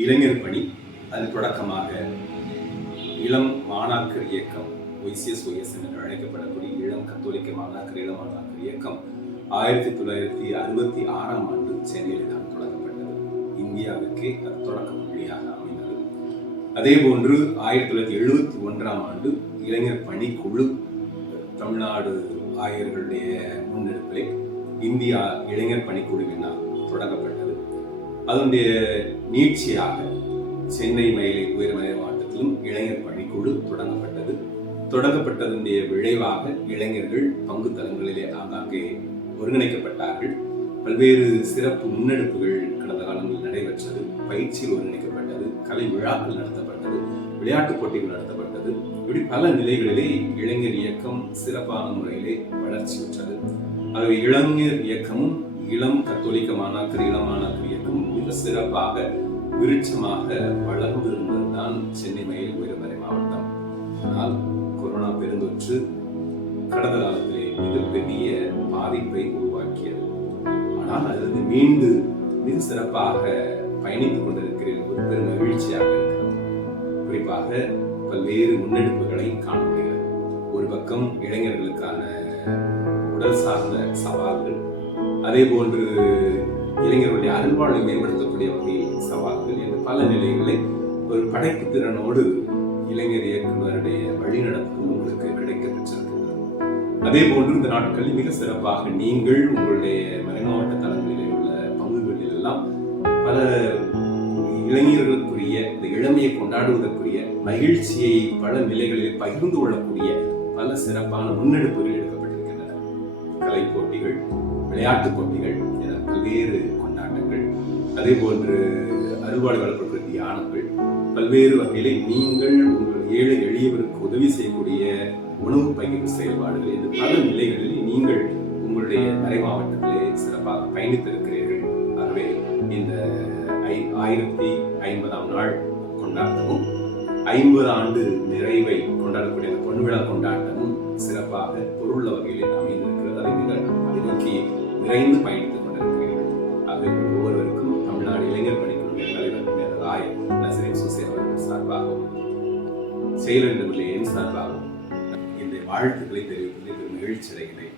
இளைஞர் பணி அதன் தொடக்கமாக இளம் மாணாக்கர் இயக்கம் ஒய்சிஎஸ் ஒய்எஸ் என்று அழைக்கப்படக்கூடிய இளம் கத்தோலிக்க மாணாக்கர் இளம் மாணாக்கர் இயக்கம் ஆயிரத்தி தொள்ளாயிரத்தி அறுபத்தி ஆறாம் ஆண்டு சென்னையில் தான் தொடங்கப்பட்டது. இந்தியாவுக்கே அது தொடக்க புள்ளியாக அமைந்தது. அதே போன்று ஆயிரத்தி தொள்ளாயிரத்தி எழுபத்தி ஒன்றாம் ஆண்டு இளைஞர் பணிக்குழு தமிழ்நாடு ஆயர்களுடைய முன்னெடுப்பிலே இந்தியா இளைஞர் பணிக்குழுவினால் தொடங்கப்பட்டது. அதனுடைய நீட்சியாக சென்னை மயிலை உயர்மலை மாவட்டத்திலும் இளைஞர் பணிக்குழு தொடங்கப்பட்டது. தொடங்கப்பட்டதனுடைய விளைவாக இளைஞர்கள் பங்கு தலங்களிலே ஆங்காங்கே ஒருங்கிணைக்கப்பட்டார்கள். பல்வேறு சிறப்பு முன்னெடுப்புகள் கடந்த காலங்களில் நடைபெற்றது. பயிற்சி ஒருங்கிணைக்கப்பட்டது. கலை விழாக்கள் நடத்தப்பட்டது. விளையாட்டுப் போட்டிகள் நடத்தப்பட்டது. இப்படி பல நிலைகளிலே இளைஞர் இயக்கம் சிறப்பான முறையிலே வளர்ச்சி பெற்றது. ஆகவே இளைஞர் இயக்கமும் இளம் கத்தோலிக்க மாணாக்கர் இளம் மாணாக்கர் மிக சிறப்பாக விருட்சமாக வளர்ந்து இருந்ததுதான் சென்னை மயில் உயர்மறை மாவட்டம். ஆனால் கொரோனா பெருந்தொற்று கடந்த காலத்திலே மிகப்பெரிய பாதிப்பை உருவாக்கியது. ஆனால் அதிலிருந்து மீண்டு மிக சிறப்பாக பயணித்துக் கொண்டிருக்கிறேன் ஒரு பெரும் மகிழ்ச்சியாக இருக்கிறது. குறிப்பாக பல்வேறு முன்னெடுப்புகளை காண முடிகிறது. ஒரு பக்கம் இளைஞர்களுக்கான உடல் சார்ந்த சவால்கள் அதே போன்று இளைஞர்களுடைய அருள்வாழ்வை மேம்படுத்தக்கூடிய வகையில் சவால்கள் என்று பல நிலைகளை ஒரு படைப்பு திறனோடு இளைஞர் இயக்குநருடைய வழிநடப்பு உங்களுக்கு கிடைக்க பெற்றிருக்கின்றது அதே போன்று இந்த நாட்களில் மிக சிறப்பாக நீங்கள் உங்களுடைய மறைமாவட்ட தளங்களிலே உள்ள பங்குகளில் எல்லாம் பல இளைஞர்களுக்குரிய இந்த இளமையை கொண்டாடுவதற்குரிய மகிழ்ச்சியை பல நிலைகளில் பகிர்ந்து கொள்ளக்கூடிய பல சிறப்பான முன்னெடுப்புகள் எடுக்கப்பட்டிருக்கின்றன. கலை போட்டிகள் விளையாட்டுப் போட்டிகள் என பல்வேறு கொண்டாட்டங்கள் அதே போன்று அறுவாடு வளர்ப்புக்கு தியானங்கள் பல்வேறு வகையிலே நீங்கள் உங்கள் ஏழை எளியவருக்கு உதவி செய்யக்கூடிய உணவு பகிர்வு செயல்பாடுகள் என்று பல நிலைகளில் நீங்கள் உங்களுடைய மறை மாவட்டத்திலே சிறப்பாக பயணித்திருக்கிறீர்கள். ஆகவே இந்த ஐ ஆயிரத்தி ஐம்பதாம் நாள் கொண்டாட்டமும் ஐம்பது ஆண்டு நிறைவை கொண்டாடக்கூடிய பொன்விழா கொண்டாட்டமும் சிறப்பாக பொருள் வகையில் அமைந்திருக்கிறது விரைந்து பயணித்துக் கொண்டிருக்கிறீர்கள். அது ஒவ்வொருவருக்கும் தமிழ்நாடு இளைஞர் பணிக்குழுவின் தலைவர் மேலர் ஆயர் நசரின் சுசேன் அவர்கள் சார்பாகவும் செயலர் என் சார்பாகவும் இந்த வாழ்த்துக்களை தெரிவிப்பதில் பெரும் மகிழ்ச்சி அடைகிறேன்